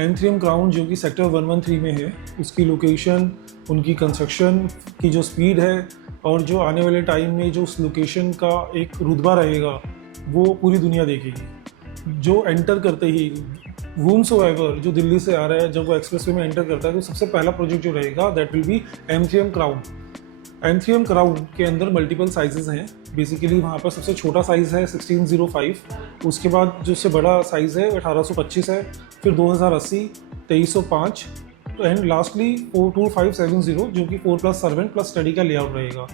M crown जो कि sector 113 में है, उसकी लोकेशन, उनकी कंस्ट्रक्शन की जो स्पीड है और जो आने वाले टाइम में जो उस लोकेशन का एक रुतबा रहेगा वो पूरी दुनिया देखेगी। जो एंटर करते ही whomsoever जो दिल्ली से आ रहा है, जब वो एक्सप्रेसवे में एंटर करता है तो सबसे पहला प्रोजेक्ट जो रहेगा that will be M3M crown. M3M crown के अंदर मल्टीपल साइजेस हैं। बेसिकली वहाँ पर सबसे छोटा साइज़ है 1605, उसके बाद जो उससे बड़ा साइज़ है 1825 है, फिर 2080, 2305 एंड लास्टली 42570 जो कि 4+7+ स्टडी का लेआउट रहेगा।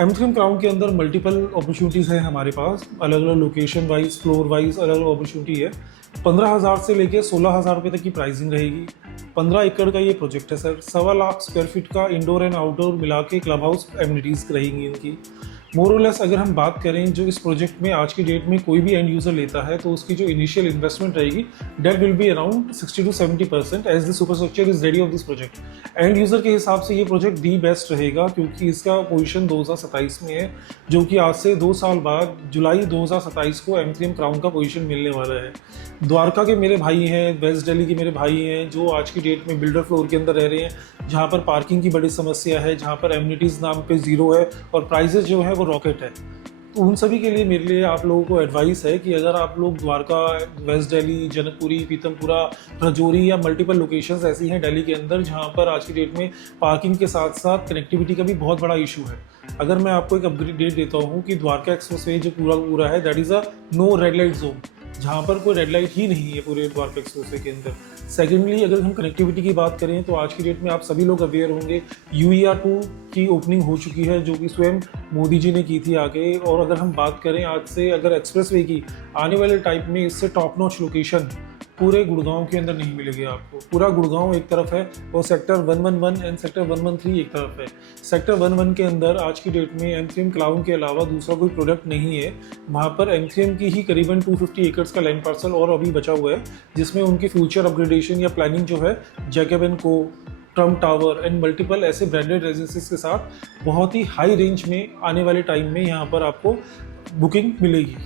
M3M क्राउन के अंदर मल्टीपल अपॉर्चुनिटीज़ हैं हमारे पास, अलग अलग लोकेशन वाइज, फ्लोर वाइज अलग अलग अपॉर्चुनिटी है। 15,000 से लेकर 16,000 रुपये तक की प्राइसिंग रहेगी। 15 एकड़ का ये प्रोजेक्ट है सर। 1.25 लाख स्क्वायर फीट का इंडोर एंड आउटडोर मिला के क्लब हाउस एमिनिटीज़ रहेंगी इनकी। मोर और लेस अगर हम बात करें, जो इस प्रोजेक्ट में आज की डेट में कोई भी एंड यूज़र लेता है तो उसकी जो इनिशियल इन्वेस्टमेंट रहेगी that will be around 60 to 70% as the superstructure is ready of this project. And user के हिसाब से ये प्रोजेक्ट दी बेस्ट रहेगा क्योंकि इसका पोजीशन 2027 में है, जो कि आज से 2 साल बाद जुलाई 2027 को M3M क्राउन का पोजीशन मिलने वाला है। द्वारका के मेरे भाई हैं, वेस्ट दिल्ली के मेरे भाई हैं जो आज की डेट में बिल्डर फ्लोर के अंदर रह रहे हैं, जहाँ पर पार्किंग की बड़ी समस्या है, जहाँ पर एमिनिटीज़ नाम पे ज़ीरो है और प्राइजेस जो है वो रॉकेट है। तो उन सभी के लिए मेरे लिए आप लोगों को एडवाइस है कि अगर आप लोग द्वारका, वेस्ट दिल्ली, जनकपुरी, पीतमपुरा, राजौरी या मल्टीपल लोकेशंस ऐसी हैं दिल्ली के अंदर जहाँ पर आज की डेट में पार्किंग के साथ साथ कनेक्टिविटी का भी बहुत बड़ा इशू है। अगर मैं आपको एक अपडेट देता हूँ कि द्वारका एक्सप्रेसवे जो पूरा है that is a no red light zone, जहाँ पर कोई रेड लाइट ही नहीं है पूरे द्वारका एक्सप्रेसवे के अंदर। सेकेंडली, अगर हम कनेक्टिविटी की बात करें तो आज की डेट में आप सभी लोग अवेयर होंगे UER2 की ओपनिंग हो चुकी है, जो कि स्वयं मोदी जी ने की थी आगे। और अगर हम बात करें आज से अगर एक्सप्रेसवे की, आने वाले टाइम में इससे टॉप नॉच लोकेशन पूरे गुड़गांव के अंदर नहीं मिलेगी आपको। पूरा गुड़गांव एक तरफ है और सेक्टर 111 एंड सेक्टर 113 एक तरफ है। सेक्टर 111 के अंदर आज की डेट में M3M क्राउन के अलावा दूसरा कोई प्रोडक्ट नहीं है। वहाँ पर M3M की ही करीबन 250 एकर्स का लैंड पार्सल और अभी बचा हुआ है, जिसमें उनकी फ्यूचर अपग्रेडेशन या प्लानिंग जो है जैकब एंड को, ट्रम्प टावर एंड मल्टीपल ऐसे ब्रांडेड रेजिडेंसीज के साथ बहुत ही हाई रेंज में आने वाले टाइम में यहाँ पर आपको बुकिंग मिलेगी।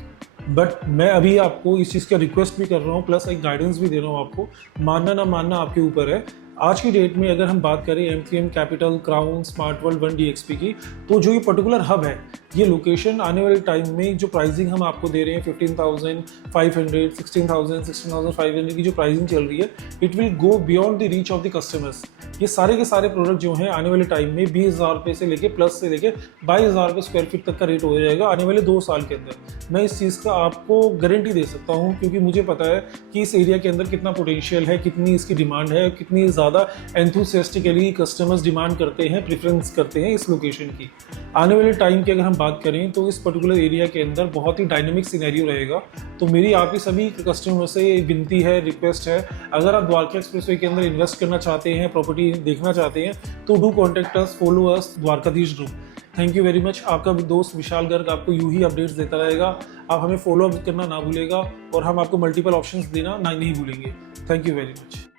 बट मैं अभी आपको इस चीज़ का रिक्वेस्ट भी कर रहा हूँ, प्लस एक गाइडेंस भी दे रहा हूँ आपको। मानना ना मानना आपके ऊपर है। आज की डेट में अगर हम बात करें M3M capital, crown, smart world 1DXP की, तो जो ये पर्टिकुलर हब है, ये लोकेशन आने वाले टाइम में जो प्राइसिंग हम आपको दे रहे हैं 15,500, 16,000, 16,500 की जो प्राइसिंग चल रही है, it will go beyond the reach of the customers. ये सारे के सारे प्रोडक्ट जो हैं आने वाले टाइम में 20,000 रुपये से लेके प्लस से लेके 22,000 रुपये स्क्वायर फीट तक का रेट हो जाएगा आने वाले 2 साल के अंदर। मैं इस चीज़ का आपको गारंटी दे सकता हूँ क्योंकि मुझे पता है कि इस एरिया के अंदर कितना पोटेंशियल है, कितनी इसकी डिमांड है, कितनी ज़्यादा एंथुसियास्टिकली कस्टमर्स डिमांड करते हैं, प्रेफरेंस करते हैं इस लोकेशन की। आने वाले टाइम की अगर हम बात करें तो इस पर्टिकुलर एरिया के अंदर बहुत ही डायनेमिक सिनेरियो रहेगा। तो मेरी आप ही सभी कस्टमर से विनती है, रिक्वेस्ट है, अगर आप द्वारका एक्सप्रेसवे के अंदर इन्वेस्ट करना चाहते हैं, प्रॉपर्टी देखना चाहते हैं, तो do contact us, follow us, Dwarkadhish group. Thank you very much. आपका दोस्त विशाल गर्ग आपको यूं ही अपडेट्स देता रहेगा। आप हमें फॉलो अप करना ना भूलेगा और हम आपको मल्टीपल ऑप्शंस देना नहीं भूलेंगे। Thank you very much.